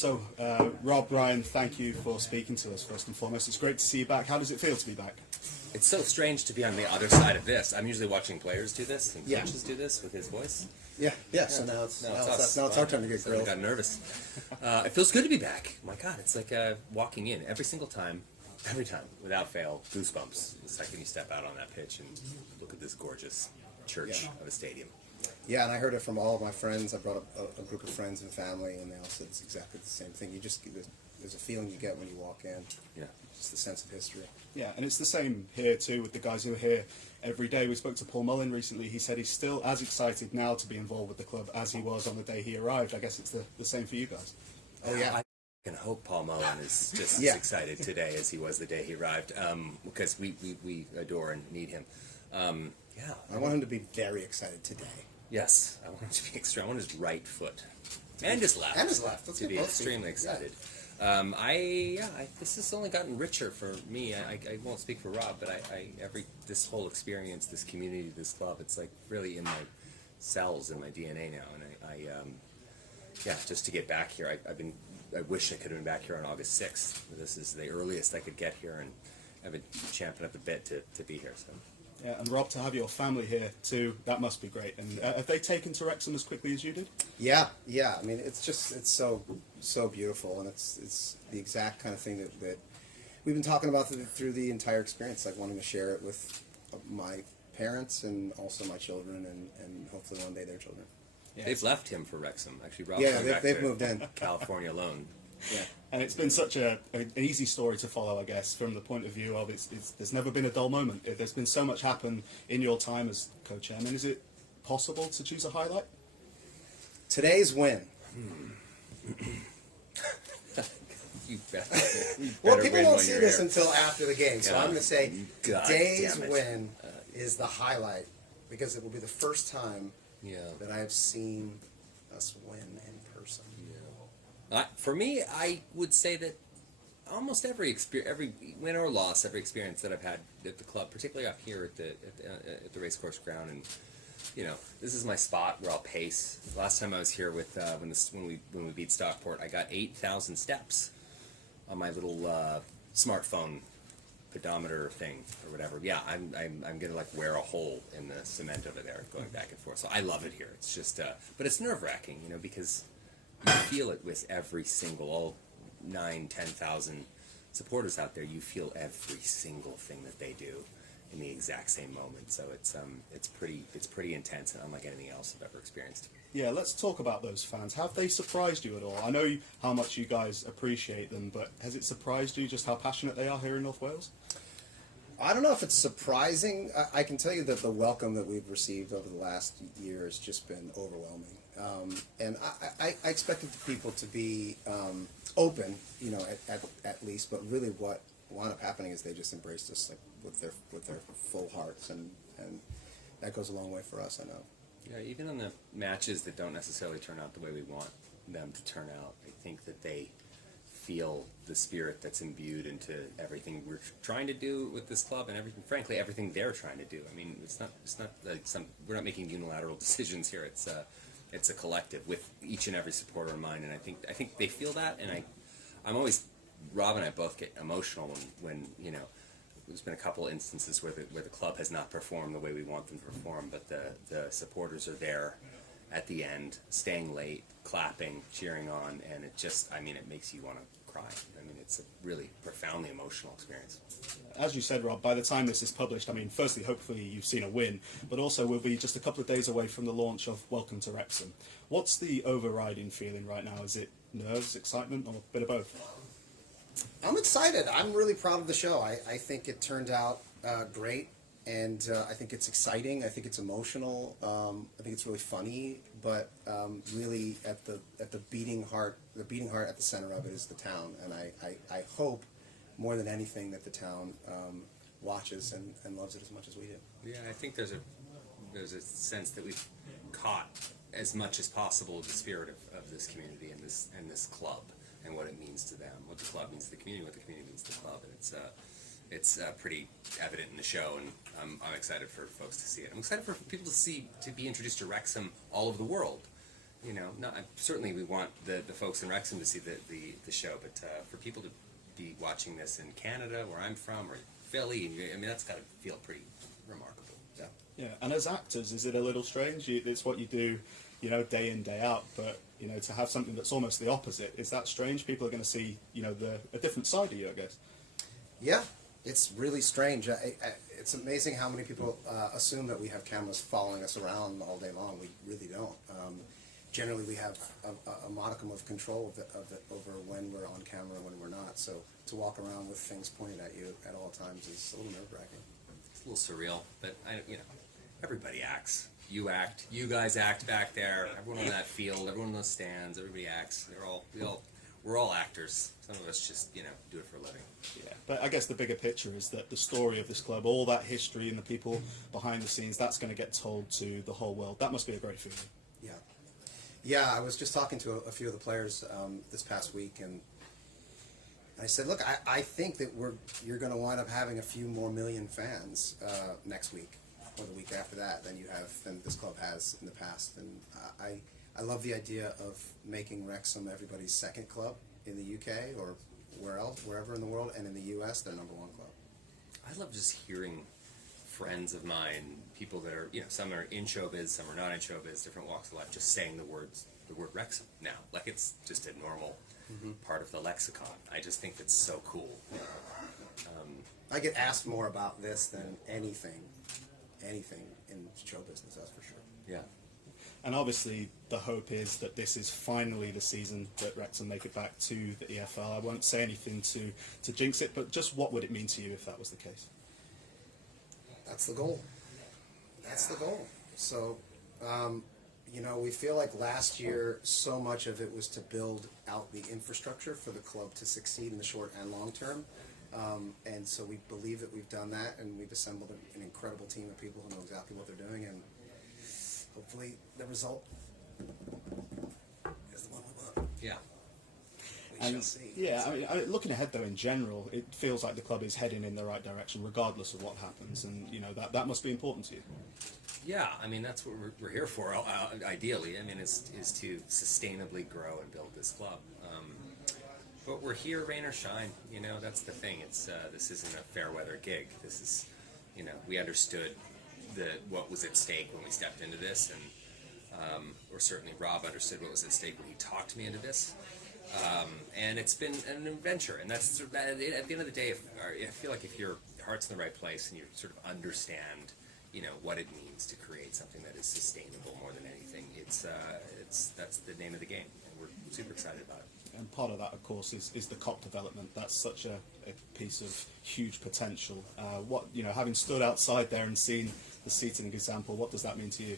So, Rob, Ryan, thank you for speaking to us first and foremost. It's great to see you back. How does it feel to be back? It's so strange to be on the other side of this. I'm usually watching players do this and Yeah. coaches do this with his voice. Yeah. So now it's us. our turn to get Suddenly grilled. got nervous. It feels good to be back. My God, it's like walking in every single time, every time, without fail, goosebumps the second you step out on that pitch and look at this gorgeous church of a stadium. Yeah, and I heard it from all of my friends. I brought up a group of friends and family, and they all said it's exactly the same thing. You just there's a feeling you get when you walk in. Yeah. Just the sense of history. Yeah, and it's the same here too with the guys who are here every day. We spoke to Paul Mullin recently. He said he's still as excited now to be involved with the club as he was on the day he arrived. I guess it's the same for you guys. Oh yeah. I can hope Paul Mullin is just as excited today as he was the day he arrived, because we adore and need him. I want him to be very excited today. Yes, I want him to be extreme. I want his right foot and his left. Let's to get be both extremely feet. excited. This has only gotten richer for me. I won't speak for Rob, but this whole experience, this community, this club, it's like really in my cells, in my DNA now. And just to get back here, I wish I could have been back here on August 6th. This is the earliest I could get here, and I've been champing at the bit to be here. So. Yeah, and Rob, to have your family here too, that must be great. And have they taken to Wrexham as quickly as you did? Yeah. I mean, it's so beautiful, and it's the exact kind of thing that we've been talking about through the entire experience, like wanting to share it with my parents and also my children, and hopefully one day their children. Yeah. They've left him for Wrexham. Actually, Rob they've moved in. California alone. Yeah. And it's been such an easy story to follow, I guess, from the point of view of there's never been a dull moment. There's been so much happen in your time as co-chairman. Is it possible to choose a highlight? Today's win. You Well, people won't see this until after the game, so I'm going to say God today's damn it. win is the highlight, because it will be the first time Yeah. that I have seen us win in person. For me, I would say that almost every win or loss, every experience that I've had at the club, particularly up here at the racecourse ground, and this is my spot where I'll pace. Last time I was here with when we beat Stockport, I got 8,000 steps on my little smartphone pedometer thing or whatever. Yeah, I'm gonna like wear a hole in the cement over there, going back and forth. So I love it here. It's just, but it's nerve-wracking, because you feel it with every single, all 9,000-10,000 supporters out there. You feel every single thing that they do in the exact same moment. So it's pretty intense and unlike anything else I've ever experienced. Yeah, let's talk about those fans. Have they surprised you at all? I know how much you guys appreciate them, but has it surprised you just how passionate they are here in North Wales? I don't know if it's surprising. I can tell you that the welcome that we've received over the last year has just been overwhelming. And I expected the people to be open, at least. But really, what wound up happening is they just embraced us with their full hearts, and that goes a long way for us. I know. Yeah, even on the matches that don't necessarily turn out the way we want them to turn out, I think that they feel the spirit that's imbued into everything we're trying to do with this club, and frankly, everything they're trying to do. I mean, it's not like we're not making unilateral decisions here. It's a collective with each and every supporter in mind, and I think they feel that. And I'm always, Rob and I both get emotional when there's been a couple instances where the club has not performed the way we want them to perform, but the supporters are there at the end, staying late, clapping, cheering on, and it makes you want to cry. I mean, it's a really profoundly emotional experience. As you said, Rob, by the time this is published, firstly, hopefully you've seen a win, but also we'll be just a couple of days away from the launch of Welcome to Wrexham. What's the overriding feeling right now? Is it nerves, excitement, or a bit of both? I'm excited. I'm really proud of the show. I think it turned out great, and I think it's exciting. I think it's emotional. I think it's really funny, but really at the beating heart at the center of it is the town, and I hope more than anything that the town watches and loves it as much as we do. Yeah, I think there's a sense that we've caught as much as possible the spirit of this community and this club, and what it means to them, what the club means to the community, what the community means to the club, and it's pretty evident in the show, and I'm excited for folks to see it. I'm excited for people to be introduced to Wrexham all over the world. you know, not, certainly we want the folks in Wrexham to see the show, but for people to be watching this in Canada, where I'm from, or Philly, I mean, that's got to feel pretty remarkable. Yeah. Yeah, and as actors, is it a little strange? It's what you do, you know, day in, day out, but, you know, to have something that's almost the opposite, is that strange? People are going to see, you know, a different side of you, I guess. Yeah, it's really strange. It's amazing how many people assume that we have cameras following us around all day long. We really don't. Generally, we have a modicum of control of it over when we're on camera and when we're not. So to walk around with things pointed at you at all times is a little nerve-wracking. It's a little surreal, but you know, everybody acts. You act. You guys act back there. Everyone on that field. Everyone in those stands. Everybody acts. We're all actors. Some of us just, you know, do it for a living. Yeah, but I guess the bigger picture is that the story of this club, all that history and the people behind the scenes, that's going to get told to the whole world. That must be a great feeling. Yeah. Yeah, I was just talking to a few of the players this past week, and I said, look, I think that you're going to wind up having a few more million fans next week or the week after that than this club has in the past. And I love the idea of making Wrexham everybody's second club in the UK or wherever in the world, and in the US, their number one club. I love just hearing friends of mine, people that are, you know, some are in showbiz, some are not in showbiz, different walks of life, just saying the word Wrexham now. Like it's just a normal part of the lexicon. I just think it's so cool. I get asked more about this than anything in show business, that's for sure. Yeah. And obviously, the hope is that this is finally the season that Wrexham make it back to the EFL. I won't say anything to jinx it, but just what would it mean to you if that was the case? That's the goal. That's the goal. So, you know, we feel like last year so much of it was to build out the infrastructure for the club to succeed in the short and long term. And so we believe that we've done that, and we've assembled an incredible team of people who know exactly what they're doing, and hopefully the result is the one we want. Yeah. We shall see. Yeah, I mean, looking ahead though, in general, it feels like the club is heading in the right direction, regardless of what happens, and you know that must be important to you. Yeah, I mean that's what we're here for. Ideally, I mean, is to sustainably grow and build this club. But we're here, rain or shine. You know, that's the thing. It's this isn't a fair weather gig. This is, you know, we understood what was at stake when we stepped into this, and or certainly Rob understood what was at stake when he talked me into this. And it's been an adventure, and that's at the end of the day. I feel like if your heart's in the right place and you sort of understand, you know, what it means to create something that is sustainable more than anything, that's the name of the game, and we're super excited about it. And part of that, of course, is the COP development. That's such a piece of huge potential. What, you know, having stood outside there and seen the seating example, what does that mean to you?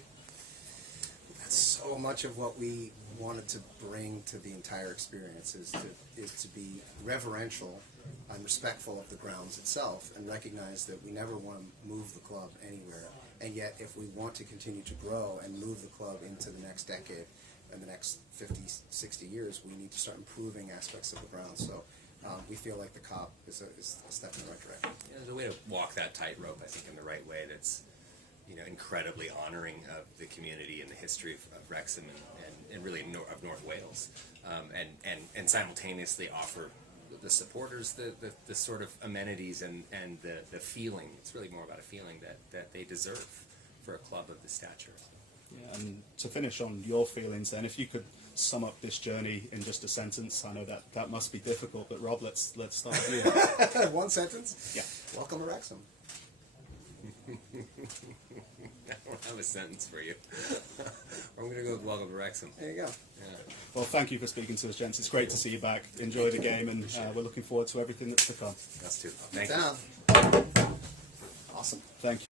That's so much of what we wanted to bring to the entire experience is to be reverential and respectful of the grounds itself, and recognize that we never want to move the club anywhere. And yet, if we want to continue to grow and move the club into the next decade and the next 50, 60 years, we need to start improving aspects of the ground. So we feel like the COP is a step in the right direction. Yeah, there's a way to walk that tightrope, I think, in the right way that's, you know, incredibly honoring of the community and the history of Wrexham and really of North Wales, and simultaneously offer the supporters the sort of amenities and the feeling. It's really more about a feeling that they deserve for a club of this stature. Yeah, and to finish on your feelings then, if you could sum up this journey in just a sentence. I know that must be difficult, but Rob, let's start with you. One sentence? Yeah. Welcome to Wrexham. I don't have a sentence for you. I'm going to go with welcome to Wrexham. There you go. Yeah. Well, thank you for speaking to us, gents. It's great to see you back. Enjoy the game, and we're looking forward to everything that's to come. Us too. Thank you. Down. Awesome. Thank you.